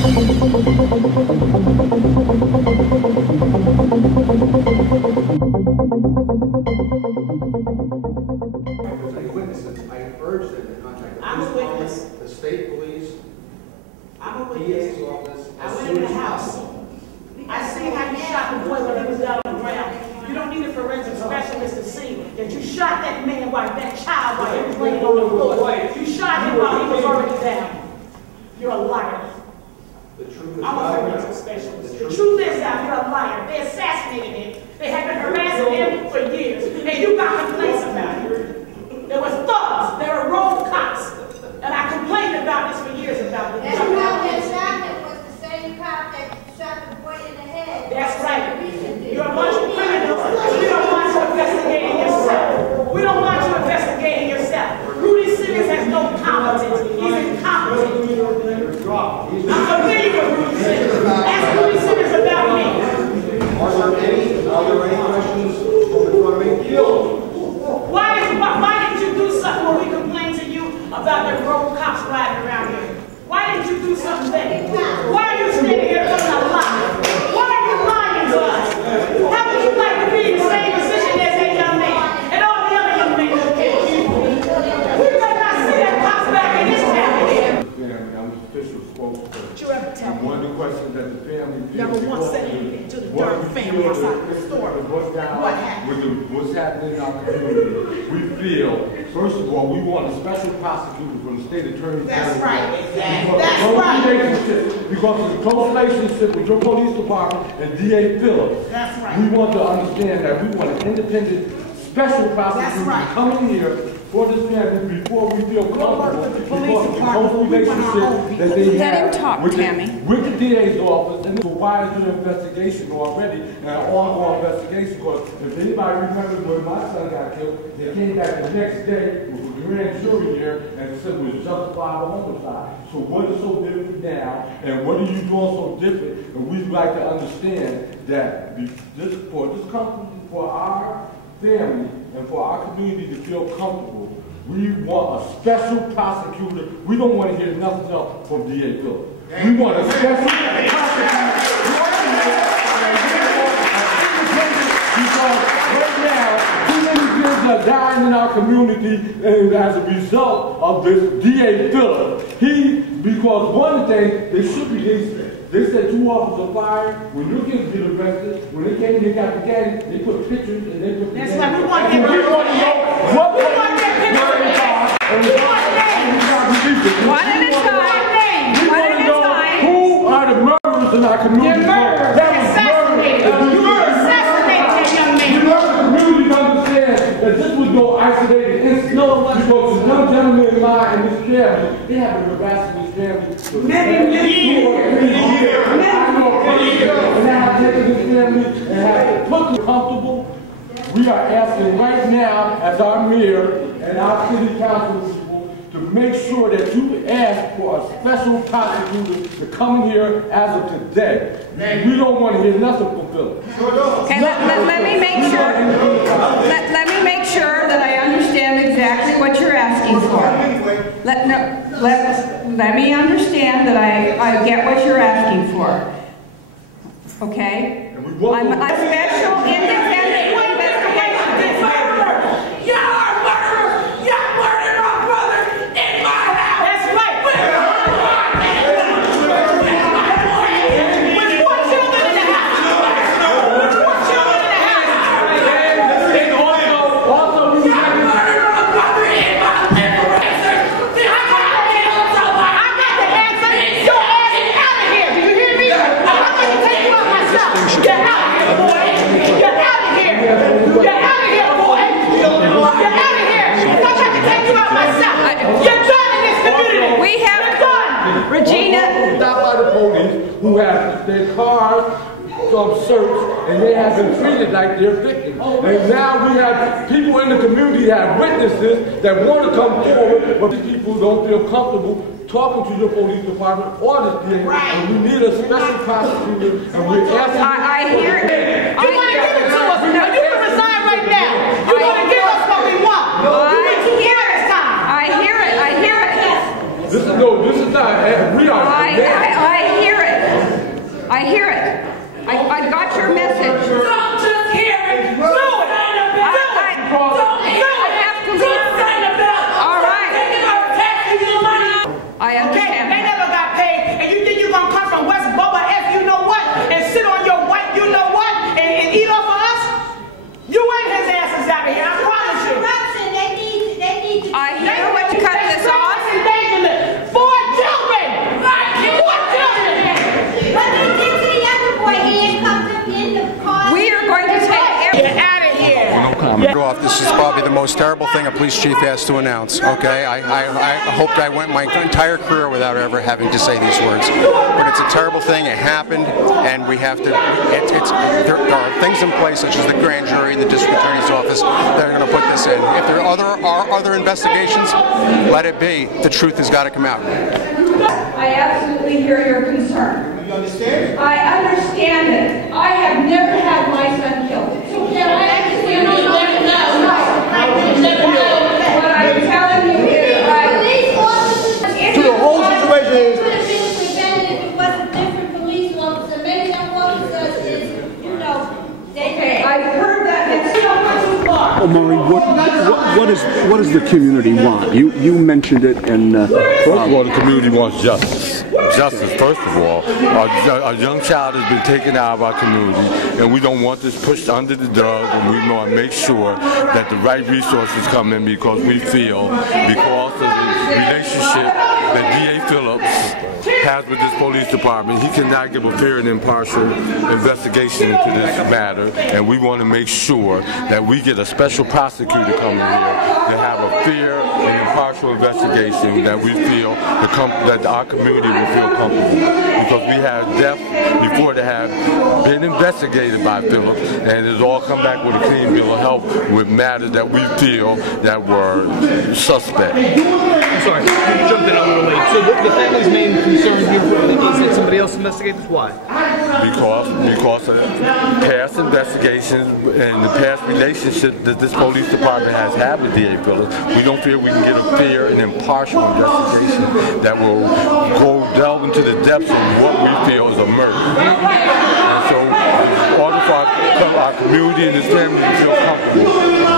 I urge them to contact I'm a witness. The state police. I'm a witness. I went in the house. I see how you shot the boy when he was down on the ground. You don't need a forensic specialist to see that you shot that man while that child while he was laying on the floor. You shot him while he was already down. You're a liar. The truth is I'm a forensic specialist. The truth is that you're a liar. They assassinated him. They have been harassing him for years. And you got complaints about it. There was thugs. There were road cops. And I complained about this for years about it. And the cop that shot him was the same cop that shot the boy in the head. That's right. You're a bunch of criminals. We don't want you investigating yourself. We don't want you investigating yourself. Rudy Simmons has no competence. He's incompetent. I'm familiar with Rudy Simmons. Ask Rudy Simmons about me. Are there any questions in front of me? Why didn't you do something when we complained to you about the road cops riding around here? Why didn't you do something then? Why are you standing here telling a lie? Why are you lying to us? How would you like to be in the same position as that young man and all the other young men who killed you? We better not see that cops back in this town again. I'm the official spokesperson. Did you ever tell me? One of the questions that the family Never once said anything to the darn family outside the store. What happened? What's happening in our community? We feel, first of all, we want a special prosecutor from the state attorney. That's right, exactly. Because of the close relationship with your police department and DA Phillips. That's right. We want to understand that we want an independent special prosecutor to come in here for this family before we feel comfortable because of the close relationship that they have with the DA's office. And so why is there an investigation already and an ongoing investigation? Because if anybody remembers when my son got killed, they came back the next day with a grand jury here and said it was justifiable homicide. So what is so different now, and what are you doing so different? And we'd like to understand that for this company, for our family, and for our community to feel comfortable, we want a special prosecutor. We don't want to hear nothing else from DA Phillips. We want a special prosecutor. Because right now, too many kids are dying in our community and as a result of this DA Phillips. Because one thing, they should be they said 2 officers are fired. When your kids get arrested, when they came in and got the daddy, they put pictures and they put that's why we want them. We want to know what we want their pictures. One at a time. We want to know who are the murderers in our community. They're assassinated. You assassinated that young man. You want the community to understand that this was no isolated incident. No, because the young gentleman in mine in this family, they have been harassing this family for many years. And I have taken this family and have put them comfortable. We are asking right now, as our mayor and our city council people, to make sure that you ask for a special prosecutor to come in here as of today. We don't want to hear nothing from Phillips. Okay, let me make sure. Let me make sure that I understand exactly what you're asking for. Let me understand that I get what you're asking for. Okay? I'm a special independent investigation. You're a murderer! You murdered my brother in my house! That's right! With 4 children in the house! With 4 children in the house! And also, you murdered my brother in my refrigerator! I got the answer! Your ass is out of here! Do you hear me? I'm going to take you out myself! Get out of here, boy! Get out of here! Get out of here, boy! Get out of here! I'm going to take you out myself! You're done in this community! We have done! Regina! Stopped by the police who have their cars searched and they have been treated like they're victims. And now we have people in the community that have witnesses that want to come forward, but these people don't feel comfortable talking to your police department or the DA. And we need a special prosecutor and we're asking. I hear it. You want to give it to us? No, you can resign right now. You're going to give us what we want. You've been too here this time. I hear it. I hear it. This is not, we are. I hear it. I hear it. I got your message. Don't just hear it. Do it. I understand. They never got paid, and you think you're gonna come from West Boba F, you know what, and sit on your white, you know what, and eat off of us? You ain't his asses out of here, I promise you. Corruption, they need to. I hear what you cut this off. Four children. But they get to the other boy, and they come in the car. We are going to take Get out of here. No comment. This is probably the most terrible thing a police chief has to announce, okay? I hoped I went my entire career without ever having to say these words. But it's a terrible thing, it happened, and we have to, there are things in place such as the grand jury and the district attorney's office that are going to put this in. If there are other investigations, let it be. The truth has got to come out. I absolutely hear your concern. You understand? I understand it. I have never had my son killed. So can I understand what I'm telling you is Police officers. To the whole situation is. It would have been prevented if it was a different police officer. Maybe that officer is, you know, okay, I've heard that. It's so much far. Oh, Maureen, what does the community want? You mentioned it, and first of all, the community wants justice. Justice, first of all. A young child has been taken out of our community, and we don't want this pushed under the rug, and we want to make sure that the right resources come in, because we feel, because of the relationship that D.A. Phillips has with this police department, he cannot give a fair and impartial investigation into this matter, and we want to make sure that we get a special prosecutor coming here to have a fair and impartial investigation that we feel that our community will feel comfortable, because we had death before they have been investigated by Phillips, and it's all come back with a clean bill of health with matters that we feel that were suspect. I'm sorry, you jumped in a little late. So the family's main concern here is that somebody else investigate this? Why? Because of past investigations and the past relationship that this police department has had with D.A. Phillips, we don't feel we can get a fair and impartial investigation that will delve into the depths of what we feel is a murder. And so, in order for our community and this family to feel comfortable,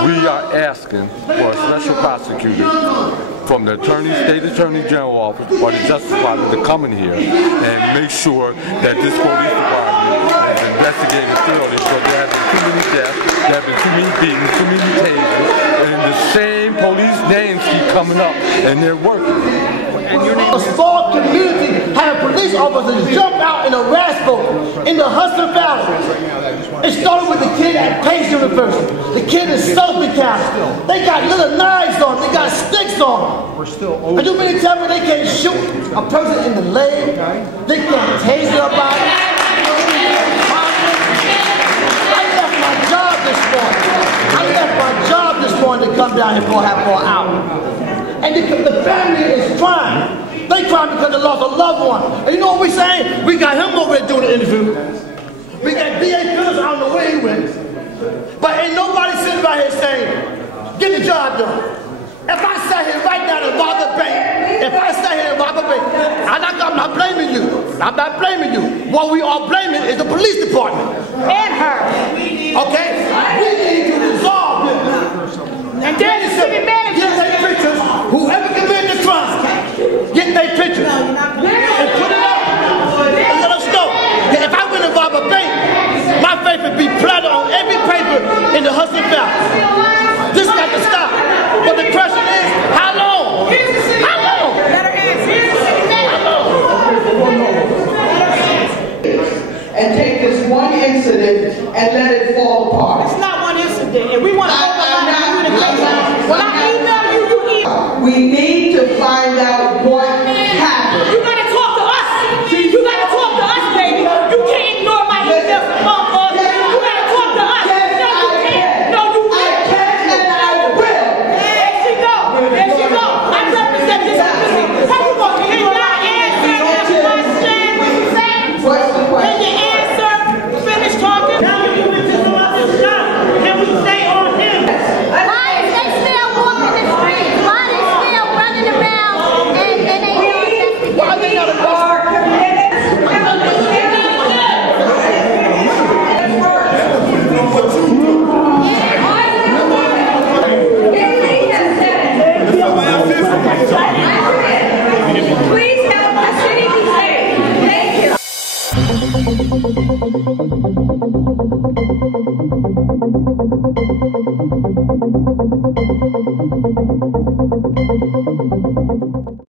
we are asking for a special prosecutor from the State Attorney General Office or the Justice Department to come in here and make sure that this police department is investigated thoroughly, because there have been too many deaths, there have been too many beatings, too many tasers, and the same police names keep coming up, and they're working. A small community had a police officer jump out in a rascal in the Hudson Valley. It started with the kid at Pace University. The kid is self-decapitated. They got little knives on them. They got sticks on them. And you mean to tell me they can't shoot a person in the leg? They can't tase their body? I left my job this morning to come down here for half an hour. And the family is crying. They crying because they lost a loved one. And you know what we're saying? We got him over there doing the interview. We got D.A. Phillips, I don't know where he went. But ain't nobody sitting right here saying, get the job done. If I sat here right now and rob the bank, I'm not blaming you. I'm not blaming you. What we are blaming is the police department. And her. Okay? We need to resolve this. And then the city manager. Get their pictures. Whoever committed the crime, get their pictures. And put it up. And let us know. If I went and rob a bank, my face would be platter on every paper in the Hudson Valley. This got to stop. But the question is, how long? How long? And take this one incident and let it fall apart. It's not one incident, and we want to open communication. When I email you, you email. We need to find out what happened. You gotta talk to us. You gotta talk to us, baby. You can't ignore my emails and phone calls. You gotta talk to us. No, you can't. No, you can't. I can and I will. There she go. There she go. I represent this community. How you gonna can you not answer that question? What's the question? Can you answer? Finish talking. Now you went to the Thank you.